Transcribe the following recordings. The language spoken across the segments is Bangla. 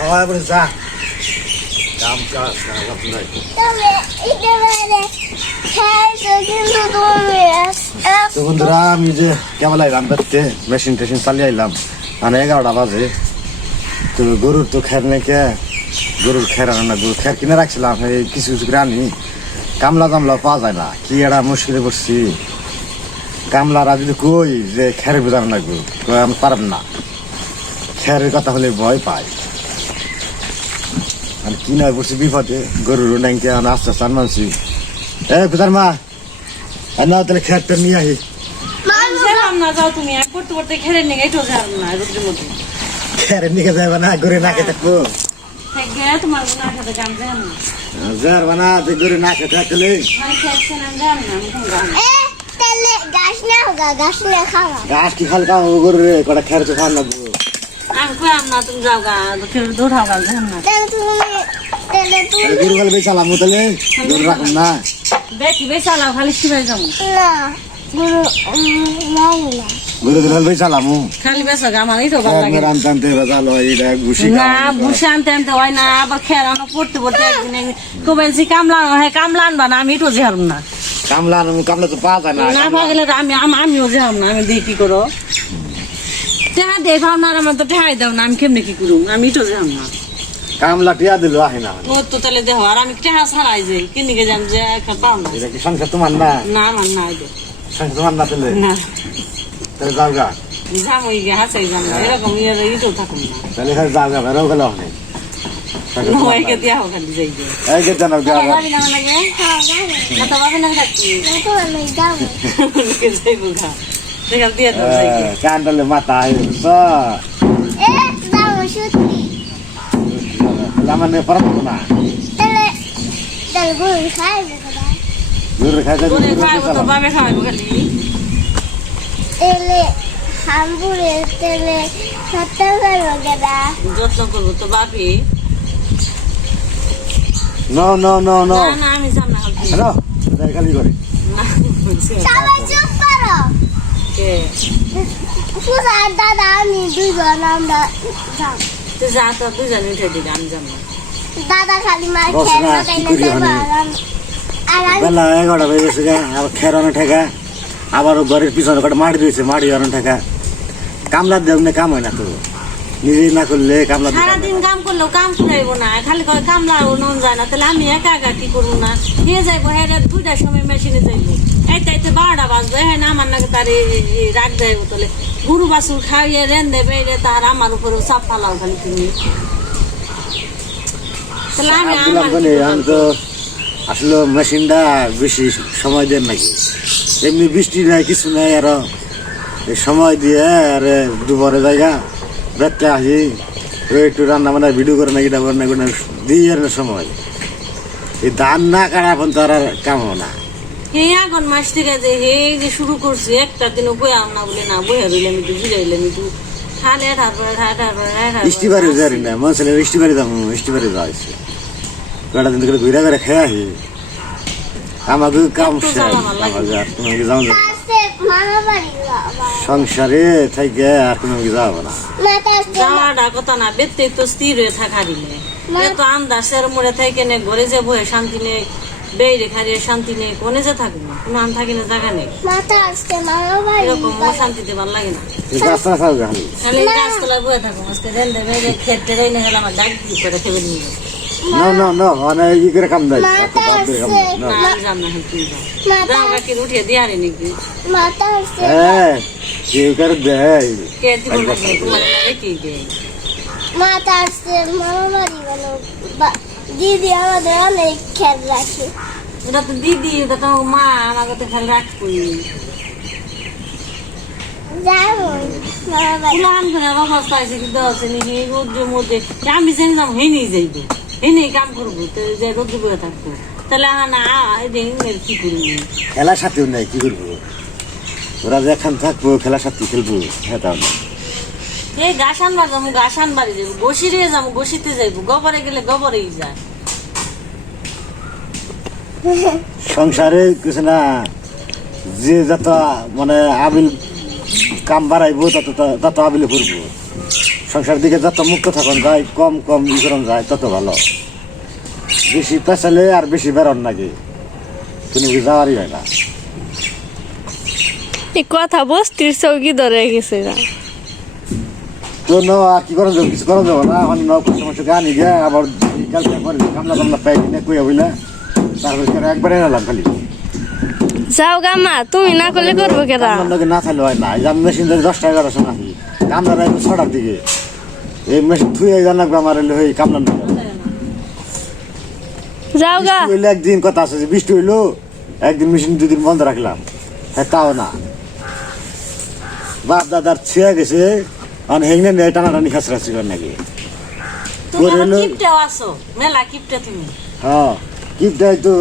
হয় যা কাম কাজ লাভ নাই তো বন্ধুরা আমি যে কেমন আইলাম দেখতে মেশিন টেশিন চালিয়ে আইলাম মানে এগারোটা বাজে তো গরুর তো খের নেই কে গরুর খের আনা না গরুর খের কিনে রাখছিলাম এই কিছু কিছু আনি কামলা জামলা পাওয়া যায় না কি একটা মুশকিলে পড়ছি কামলারা যদি কই যে খের বোঝানো কই আমি পারব না। খেরের কথা হলে ভয় পাই আর কি নয় পড়ছি বিপদে গরুর নাইকে আমি আস্তে আস্তে আনমানছি এ পিতার মা আর না তাহলে খেরটা নিয়ে আহি না যাও তুমি। করতে করতে খেলে নিয়ে এটো না রোদ্রের মধ্যে। খেরে নিয়ে যাবে না গরু খেতে যার বানা গরু না খাওয়া গাছ কি খাল কাম গরু রে? কটা খের তো কইলাম না খেলে গরু গেলে বেচালাম তাহলে? গরু রাখুন না। বেটি বেচালাও খালি শিবাই যাব। না গুরু নাই না। গরু খালি বেচা গা আমার এটো ভালো লাগে। বেচালো এটা ঘুষি না বুসে হয় আবার পড়তে পড়তে একদিন কবেলছি হ্যাঁ আমি যেহাম না। কামলা কামলা তো পাওয়া যায় না। না পাওয়া গেলে তো আমি আম- আমিও যেহাম না আমি দেখি কি করো? টেহা দিয়ে পাও না আমার তো টেহাই দাও না আমি কেমনে কি করুম? আমি এটো যেহাম না। কামলা টিয়া দিল আহে না। ও তো তাহলে দেখো আর আমি টেহা ছাড়াই যাই কিনিকে যাম যে একটা পাও না। এটা কি সংসার তোমার না? না আমার না আইডে সংসার তোমার না তাহলে? না। তাহলে যাও গা। যাম ওই গে হাসাই যাম এরকম ইয়ে ইটো থাকুন না। তাহলে যাও গা বেরো গেলে অনেক নয়কে দিয়া হোক খালি যাই এই যে জানাও গা ভাবি না লাগে যাবে না তো ভাবি না থাকি না তো আমি যাব যাইব গা দেখা দিয়ে তো যাই কান্ডলে মাথা আয় এ যাব সত্যি আমার পারব না তাহলে তাহলে গরু খাইবে কোথায় গরু খাইতে করে খাইব তো বাবে খাইব খালি তেলে সত্তর করব গেদা যত্ন করব তো Bapi. No no no no না আমি যাম না। খালি হ্যালো? তাই খালি করে। সবাই চুপ করো। কে? পূজা আর দাদা আমি দুইজন আমরা যাও। তুই যা তো দুজন উঠে দিবি আমি না দাদা খালি মার বস খেয়ে না, তাই কি না করি যাব? আর আর বেলা এগারোটা বেজে গেছে গা, আবার খেরানো ঠেকা। আবার ও ঘরের পিছনে মাটি দিয়েছে মাটি আনো ঠেকা। কামলা দেব না কাম হয় না তো। নিজে না করলে কামলা কাম সারাদিন কাম করলেও কাম করাইবো না খালি কয় কামলা ও নন যায় না তাহলে আমি একা একা কি করব না? নিয়ে যাইবো হ্যাঁ দুইটার সময় মেশিনে যাইবো। এই তাইতে বারোটা বাজবে হ্যাঁ না আমার নাকি তার রাখ যাইবো তাহলে। গরু বাছুর খাইয়ে রেন দেবে রে তার আমার উপরে চাপ ফালাও খালি তুমি। তাহলে আমি আমার আমি তো আসলে মেশিনটা বেশি সময় দেন নাকি? এমনি বৃষ্টি নাই কিছু নাই আর সময় দিয়ে আর দুপুরে জায়গা। দেখতে আসি একটু রান্না বান্না ভিডিও করে নাকি ডাবর না করে দিই সময়। এই ধান না কাটা এখন তো আর কাম না। হে এখন মাস থেকে যে হে যে শুরু করছি একটা দিনও বই আম না বলে না বই ঠালে না মন ছেলে যাব যাইছে কটা দিন করে ঘুরে ঘুরে খেয়ে আসি। আমাকে কাম শেষ আমাকে যাও সংসারে থেকে আর কোনো কি যাব না। না যাওয়াটা কথা না বেতে তো স্থির হয়ে থাকা দিলে। এত আন্দাজের মোড়ে থেকে নে ঘরে যে বয়ে শান্তি নেই বেড়ে খারিয়ে শান্তি নেই কোনে যে থাকব? কোনো আন থাকি না জায়গা নেই। বাড়ি এরকম ও শান্তিতে ভালো লাগে না। খালি। গাছতলায় বয়ে থাকব আজকে রেন দেবে যে খেতে গেলে আমার ডাক দিয়ে করে খেবে নিয়ে। না না না মানে ই করে কাম দেয়। না। আমি যাম না যাও। কাকি উঠিয়ে দিয়ে আরে নাকি? মাথা আসছে হ্যাঁ কি করে দেয়। কে দিব তোমার রেখে দেয়? মাথা আসছে মামা বাড়ি গেল দিদি আমাদের অনেক খেয়াল রাখে। ওটা তো দিদি ওটা তো মা আমাকে তো খেয়াল রাখবই। আছে আছে আমি জেনে যাব হে নিয়ে যাইবো। হে কাম করব তো যে রোদ্রে বয়ে থাকব। তাহলে না কি করব? খেলার সাথেও নাই কি করব? ওরা যে এখন থাকব খেলার সাথে খেলব হ্যাঁ না। এই গাছ আনবার যাব গাছ আনবারই যাব গোসিরে যাব গোসিতে যাইবো গোবরে গেলে গোবরেই যায়। সংসারে কিছু না যে যত মানে আবিল কাম বাড়াইবো তত তত আবিলে পড়ব সংসার দিকে যত মুক্ত থাকুন যায় কম কম ই করন যায় তত ভালো। বেশি পেঁচালে আর বেশি বেরন নাকি? কোনো কিছু যাওয়ারই হয় না? কথা বস্তির চৌকি ধরে গেছে না। তো ন আর কি করা যাবে? কিছু করা যাবে না? এখন ন কষ্ট মষ্ট গানি গিয়ে আবার কালকে কামলা কামলা পাই কিনে কুয়া বুঝলে তারপরে একবারে এলাম খালি। যাও গামা তুমি না করলে করব কেরা কামলার না থাকলে হয় না আমি মেশিন ধরে দশটা এগারো সময় আসি কামলা রাখব ছটার দিকে। এই মেশিন থুয়ে জানাব আমার এলে ওই কামলার লগে। যাও গা। হইলে একদিন কথা আছে যে বৃষ্টি হইল একদিন মেশিন দুদিন বন্ধ রাখলাম। হ্যাঁ তাও না। বাপ দাদার ছিয়া গেছে আর হেঙ্গে নিয়ে টানাটানি খাসরাছি করে নাকি। মেলা কিপটা তুমি। হ্যাঁ। কিপটা তো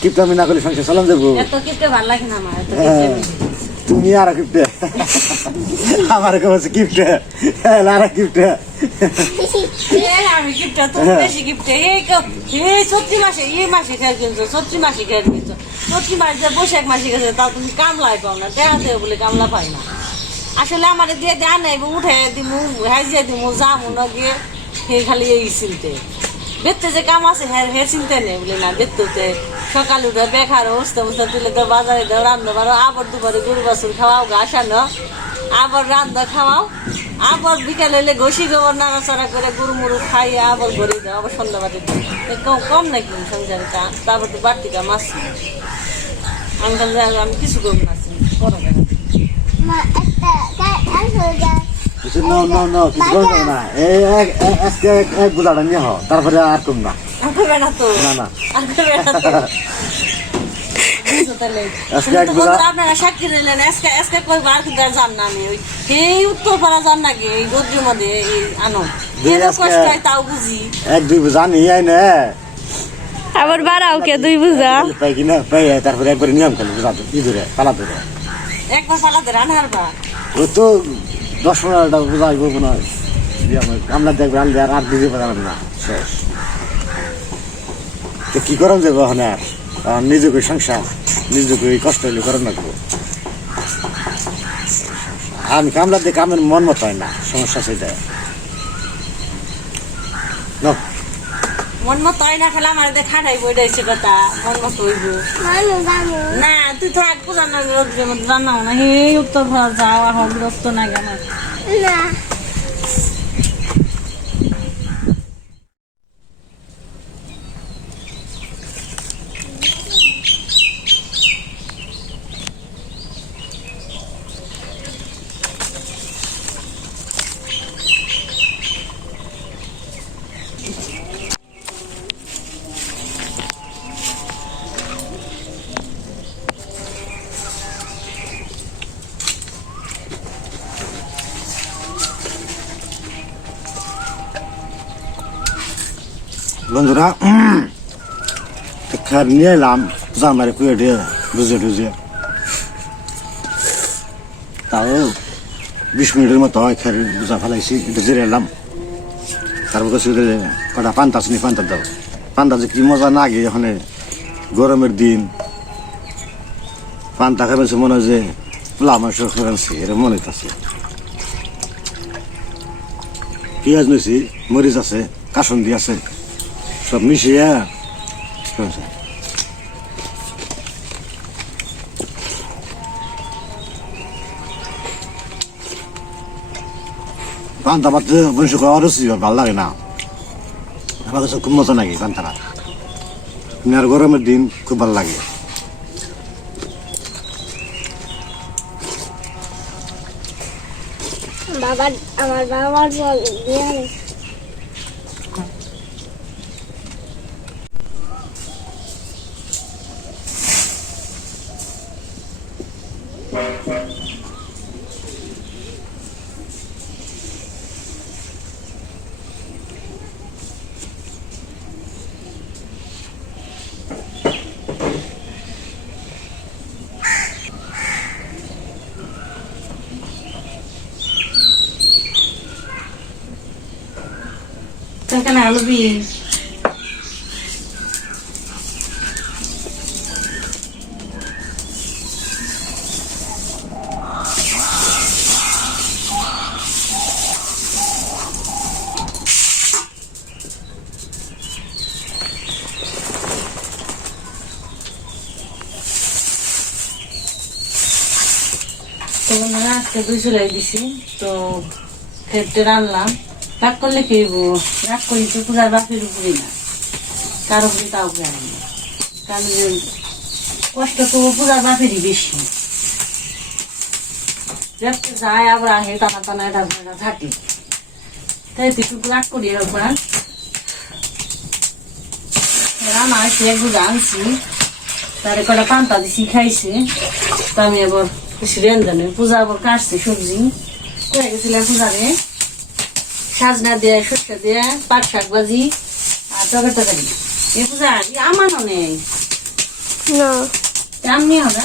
কিপটা আমি না করলে সংসার চালান হ্যাঁ। কিপটা তুমি আর কিপটে আমার কাছে কিপটে আর কিপটে আমি কিপটা তুমি বেশি কিপটা এই চৈত্রি মাসে এই মাসে খেয়ে কিনছো চৈত্রি মাসে খেয়ে কিনছো চৈত্রি মাসে বৈশাখ মাসে গেছে তাও তুমি কামলাই পাও না দেখা বলে কামলা পাই না। আসলে আমার দিয়ে দেয়া নাই উঠে দিমু হাজিয়ে দিমু যামু না গিয়ে খালি এই চিনতে বেতে যে কাম আছে হ্যাঁ হে চিনতে নেই, বলে না বেততে সকালে উঠে বেকার অবস্থা অবস্থা তুলে তো বাজারে দাও রান্না বারো আবার দুবারে গরু বাছুর খাওয়াও, ঘাস আনো, আবার রান্না খাওয়াও, আবার বিকালে এলে ঘষি গোবর নাড়াচাড়া করে গরু মুরু খাইয়ে আবার ঘরে দাও আবার সন্ধ্যাবাদে কম কম নাকি সংসারে কাম তারপর তো বাড়তি কাম আছে। আমি আমি কিছু করব না করো কেন কিছু কিছু করো না এই এক আজকে নিয়ে তারপরে আর কম না আর করবে না তো না না আর করবে না তো বুঝো তাহলে। আজকে কিন্তু এক বুড়া- বন্ধুরা আপনারা সাক্ষী নিলেন আজকে আজকে কই বার যান না আমি ওই এই উত্তরপাড়া যান নাকি এই রোদ্রের মধ্যে এই আনো কষ্ট হয় তাও বুঝি এক দুই আই না আবার বাড়াও কে দুই বুঝা পাই কিনা পাই তারপরে একবারে নিয়ম খেলে বুঝা ধরে পালা ধরে একবার ও তো দশ পনেরোটা বুঝা আসব মনে হয় আমার- দেখব, আমি আর দিতে পারলাম না। শেষ। তো কী করেন যাব এখন আর? নিজেকে সংসার, নিজেকে কষ্ট হইলে করেন না করব আমি কামলাতে কামের মন মতো হয় না, সমস্যা সেটাই না মন মতো হয় না খেলে আমার দেখা নাই বই দিয়েছে কথা। মন মতো হইব না তুই থাক পূজা না রান্নাও না হে উত্তর যাওয়া হোক আর বিরক্ত না কেন না। বন্ধুরা তো নিয়ে এলাম জামারে কুয়ে দিয়ে বুঝে টুঝে। তাও বিশ মিনিটের মতো হয় খার বুঝা ফেলাইছি, একটু জেরে এলাম। তারপর কাছে কটা পান্তা আছে নি পান্তা দাও। পান্তা যে কি মজা না আগে ওখানে গরমের দিন। পান্তা খাবেছে মনে হয় যে পোলা মাংস খাবেছি এরকম মনে হইতাছে। পেঁয়াজ নিয়েছি মরিচ আছে, কাসন্দি আছে। সব মিশিয়ে। পান্তা পাতে বংশ ভালো লাগে না আমার খুব মজা লাগে পান্তাটা আর গরমের দিন খুব ভালো লাগে বল দিয়ে এখানে আলু বিষ তো আজকে দুই দিছি, তো খেতে রান্নাম রাগ করলে রাগ করি তো পূজার বাপের উপরে না। উপরে তাও না। কারণ কষ্ট তো পূজার বাপেরই বেশি। দেখতে যায়, আবার আহে টানা টানা এটা তাই একটু রাগ করি একবার রান্না আসি একটু আনছি। তারে কটা পান্তা দিছি, খাইছে। তা আমি আবার কিছু রেন্দানে পূজা আবার কাটছে সবজি। করে গেছিলাম পূজারে সাজনা দিয়ে সর্ষে দিয়ে পাট শাক ভাজি আর তরকারি তরকারি। এই পূজা আমারও নেই। না। আম নিয়ে হবে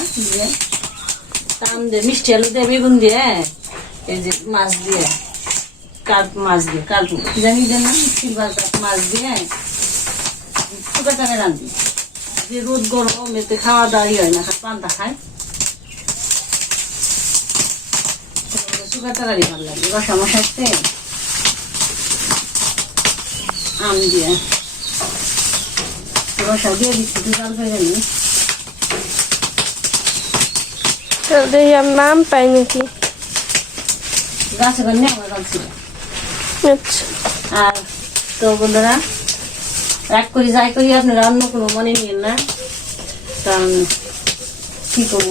আম দিয়ে মিষ্টি আলু দিয়ে বেগুন দিয়ে এই যে মাছ দিয়ে কাল মাছ দিয়ে কাল জানি দেন সিলভার কাপ মাছ দিয়ে শুকা টাকা রান্ধি যে রোদ গরম এতে খাওয়া দাওয়া হয় না পান্তা খায়। শুকা ভালো লাগে। রসা মশাইতে আম দিয়ে। রসা দিয়ে দিচ্ছি তুই জাল হয়ে গেলি? দেখি আমি পাই নাকি। গাছে আমার ছিল। আচ্ছা। আর তো বন্ধুরা রাগ করি যাই করি আপনারা অন্য কোনো মনে নিন না। কারণ কি করব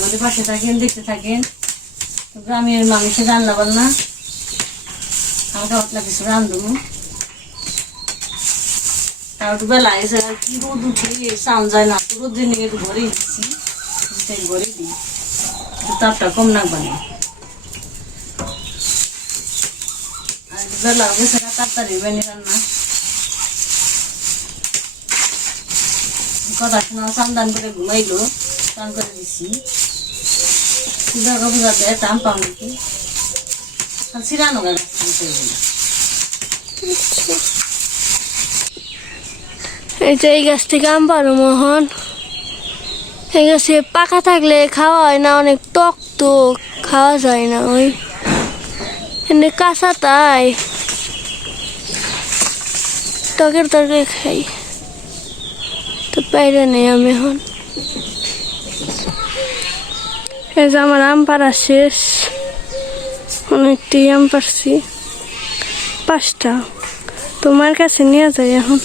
আমাদের পাশে থাকেন, দেখতে থাকেন। গ্রামের মানুষের রান্না বান্না আমাকে হতলা কিছু রান্ধুন তার একটু বেলা এসে কি রোদ উঠে সাউন্ড যায় না, তো রোদ নিয়ে একটু ঘরে দিচ্ছি দুটাই ঘরে দিই। তাপটা কম লাগবে না আর বেলা গেছে, না তাড়াতাড়ি বেনি রান্না। কথা শোনা সান্দান করে ঘুমাইলো স্নান করে দিছি। আম পাম নাকি এই গাছ থেকে আম পারো মোহন এই গাছে পাকা থাকলে খাওয়া হয় না অনেক টক তো খাওয়া যায় না ওই এনে কাঁচা তাই টকের তরকারি খাই তো বাইরে নেই আমি এখন এই যে আমার আম পাড়া শেষ অনেকটি আম পারছি পাঁচটা তোমার কাছে নিয়ে যাই এখন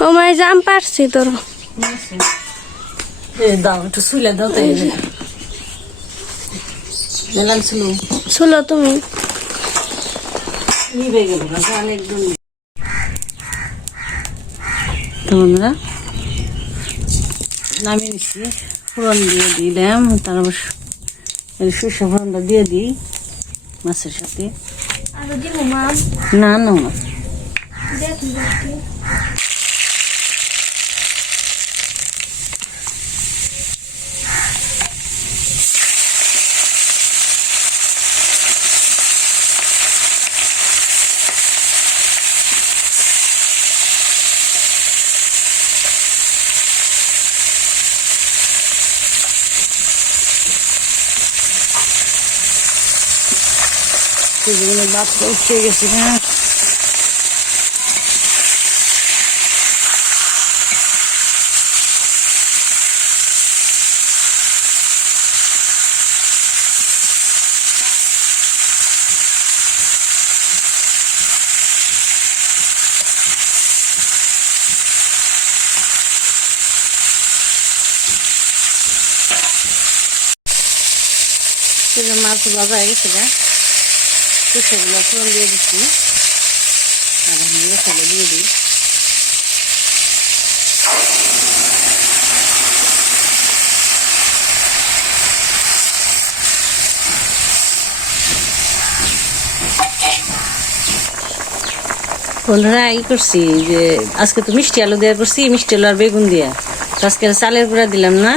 ও মাই জাম পারছি তোর দাও একটু শুইলে দাও তাই শুলো তুমি নিবে গেল তো বন্ধুরা নামিয়ে নিচ্ছি ফোড়ন দিয়ে দিলাম তারপর সর্ষে ফোড়নটা দিয়ে দিই মাছের সাথে। না না দেখি সেগুলো উঠে গেছে না মাছ ভাজা হয়ে গেছে না তো সেগুলো দিয়ে দিচ্ছি। আর আমি মশলা দিয়ে দিই। বন্ধুরা, ই করছি যে আজকে তো মিষ্টি আলু দেওয়া করছি মিষ্টি আলু আর বেগুন দিয়া। আজকে চালের গুঁড়া দিলাম না।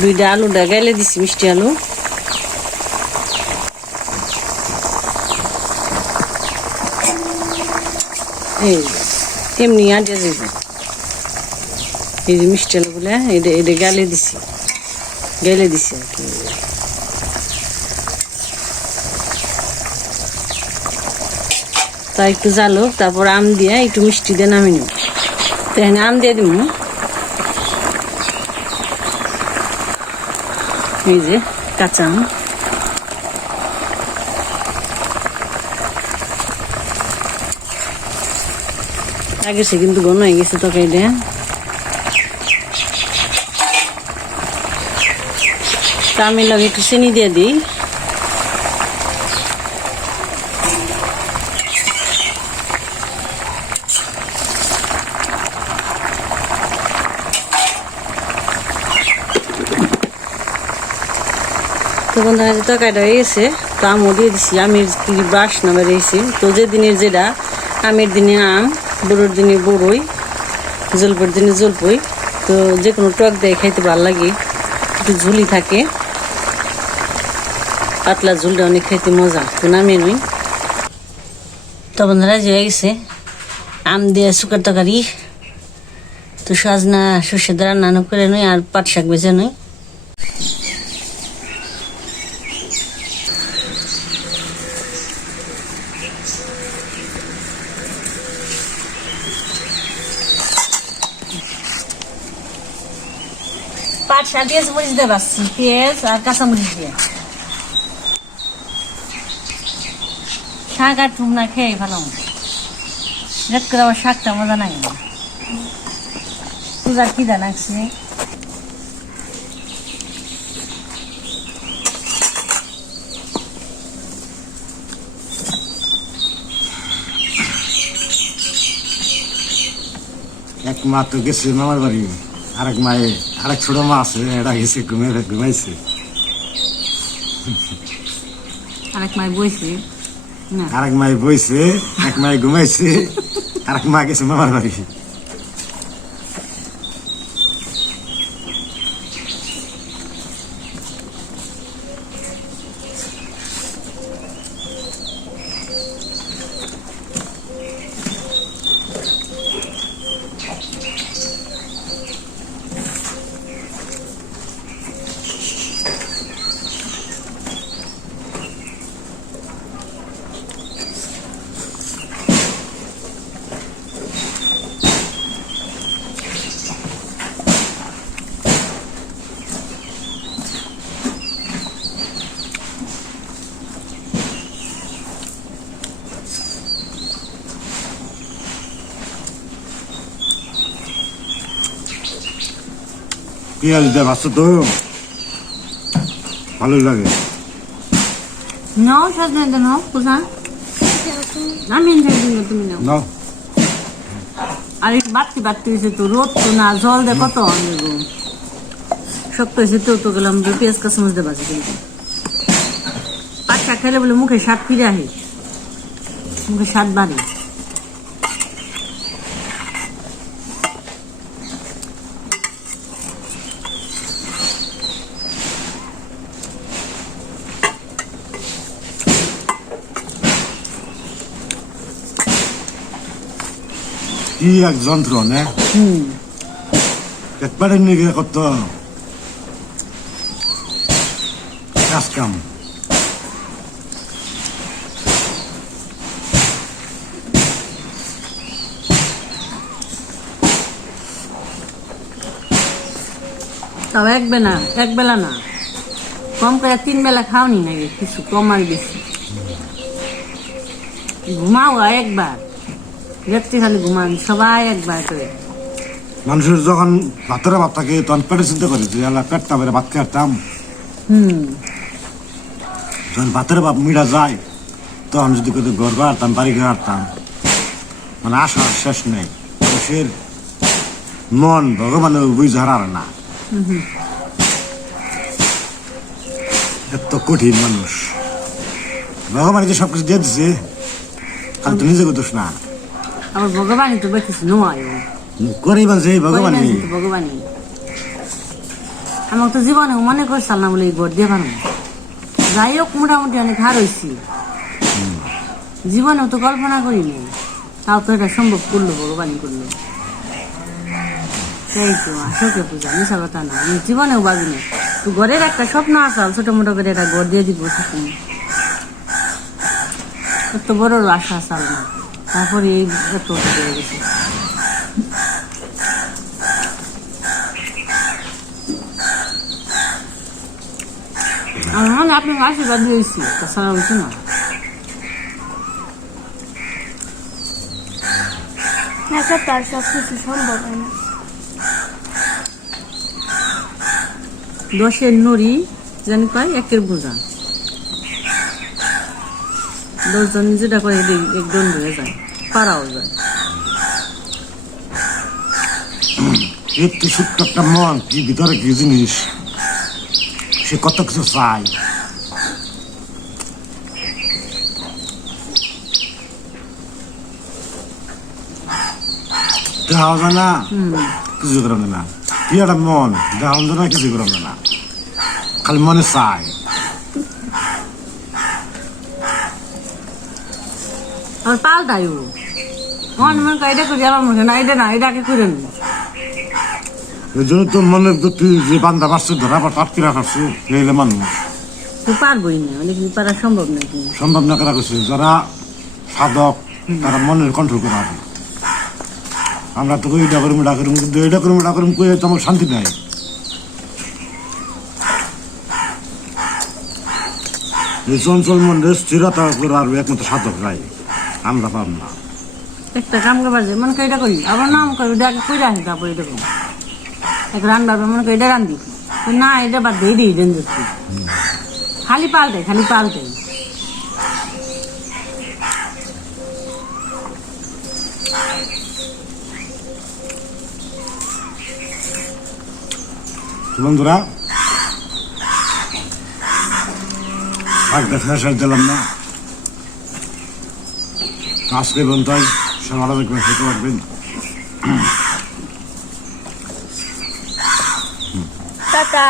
দুইটা আলুটা গাইলে দিছি মিষ্টি আলু। এই, এমনি আটিয়া যাইব এই যে মিষ্টি আলুগুলা এটা এটা গালে দিছি। গেলে দিছি আর কি। তা একটু জালো তারপর আম দিয়ে একটু মিষ্টি দিয়ে নামিয়ে নিব। তো এখানে আম দিয়ে দিব এই যে কাঁচা আম। আগেছে, কিন্তু ঘন হয়ে গেছে তরকারিটা। তা আমি লগে একটু চিনি দিয়ে দিই। তো বন্ধুরা যে তরকারিটা হয়ে গেছে, তো আমও দিয়ে দিছি, আমের বাস না বেরিয়েছি। তো যে দিনের যেটা, আমের দিনে আম বড়োর দিনে বড়ই, জলপর দিনে জলপই। তো যে কোনো টক দিয়ে খাইতে ভালো লাগে, একটু ঝুলি থাকে। পাতলা ঝুলটা অনেক খাইতে মজা, তো নামিয়ে নই তো বন্ধুরা, যে হয়ে গেছে। আম দিয়ে শুকার তরকারি। তো সাজনা সর্ষে দ্বারা রান্না করে নই আর পাট শাক বেজে নই শাক দিয়ে মরিচ দিয়ে বাসছি পেঁয়াজ আর কাঁচামরিচ দিয়ে শাক আর টুকনা খেয়ে ভালো রেট করে আমার শাকটা মজা লাগে না পূজার কি দান আসছে এক মা তো গেছে, মামার বাড়ি। আরেক মায়ে আরেক ছোট মা আছে এটা গেছে ঘুমে ঘুমাইছে। আরেক মাই বইছে আরেক মাই বইছে এক মাই ঘুমাইছে আরেক মা গেছে মামার বাড়ি। পেঁয়াজ দিয়ে তো? ভালো লাগে। নাও সাজনা দেন পূজা আমি দিন তুমি নাও। নাও। আর একটু বাড়তি বাড়তি হয়েছে তো রোদ তো না জল দে কত শক্ত হয়েছে তো তো গেলাম পেঁয়াজ কাঁচামচ দিয়ে বাজি কিন্তু। পাটটা খেলে বলে মুখে স্বাদ ফিরে আহে মুখে স্বাদ বাড়ে। কি এক যন্ত্র না একবারে নিয়ে কত কাজ কাম তাও এক বেলা এক বেলা না। কম করে তিন বেলা খাওনি নাকি? কিছু কম আর বেশি। ঘুমাও একবার। রাত্রি খালি ঘুমান সবাই একবার করে। মানুষের যখন ভাতের ভাত থাকে তখন পেটে চিন্তা করে যে আল্লাহ পেটটা বেড়ে ভাত খাইতাম হুম। যখন ভাতের ভাত মিটা যায় তখন যদি কোথাও ঘর বাড়তাম বাড়ি ঘর হারতাম মানে আশা শেষ নেই। মানুষের মন ভগবানের বুঝ হারার না। এত কঠিন মানুষ। ভগবান যে সবকিছু দিয়ে দিছে খালি তো নিজেকে দোষ না। আবার ভগবানই তো বেশি নয় করিবেন যে ভগবান ভগবানই। আমার তো জীবনে মনে করছাল না বলে এই ঘর দিয়ে পারব যাই হোক মোটামুটি অনেক হার হয়েছি জীবনেও তো কল্পনা করিনি। তাও তো এটা সম্ভব করল ভগবানই করল। সেই তো আসকে পূজা মিশা কথা না। আমি জীবনেও ভাবিনি। তো ঘরের একটা স্বপ্ন আসাল ছোট মোটো করে একটা ঘর দিয়ে দিব থাকুন এত বড় আশা আসাল না তারপরে এই এত হয়ে গেছে আর আশীর্বাদ দিয়েছি তাছাড়া হয়েছে না। একা তার সব কিছু সম্ভব হয় না। দশের নড়ি জানি পাই একের বোঝা। দশজন যেটা করে একজন হয়ে যায় পারাও যায়। একটু ছোট্ট একটা মন কি ভিতরে কি জিনিস? সে কত কিছু চাই দেখা যায় না কিছু করাম না কি একটা মন দেখা যায় না কিছু করাম না খালি মনে চাই আর পাল্টাইও মন মনে করে এটা করি আবার মনে না এটা না এটাকে করে নি এই জন্য তো মনে তুই যে বান্ধা পারছে ধরা বা টাটকি রাখাচ্ছে এইলে মানুষ তুই পারবই না অনেক পারা সম্ভব নাকি সম্ভব না করা করছে যারা সাধক তারা মনের কন্ট্রোল করা আমরা তো এইটা করুম এটা করুম কিন্তু এটা করুম এটা করুম কই তো আমার শান্তি নাই। এই চঞ্চল মনের স্থিরতা করে আর একমাত্র সাধক রাই আমরা পাব না। একটা কাম করবার যে মনে এটা করি আবার নাম করি ওটাকে করে আসি তারপর এটা করি এক রান্না মনে করি এটা রান্ধি। না এটা বাদ দিয়ে দিই দেন খালি পাল্টাই খালি পাল্টাই বন্ধুরা দেখা শেষ দিলাম না। আজকে বন্ধুই সারা থাকবেন সুস্থ থাকবেন টাটা।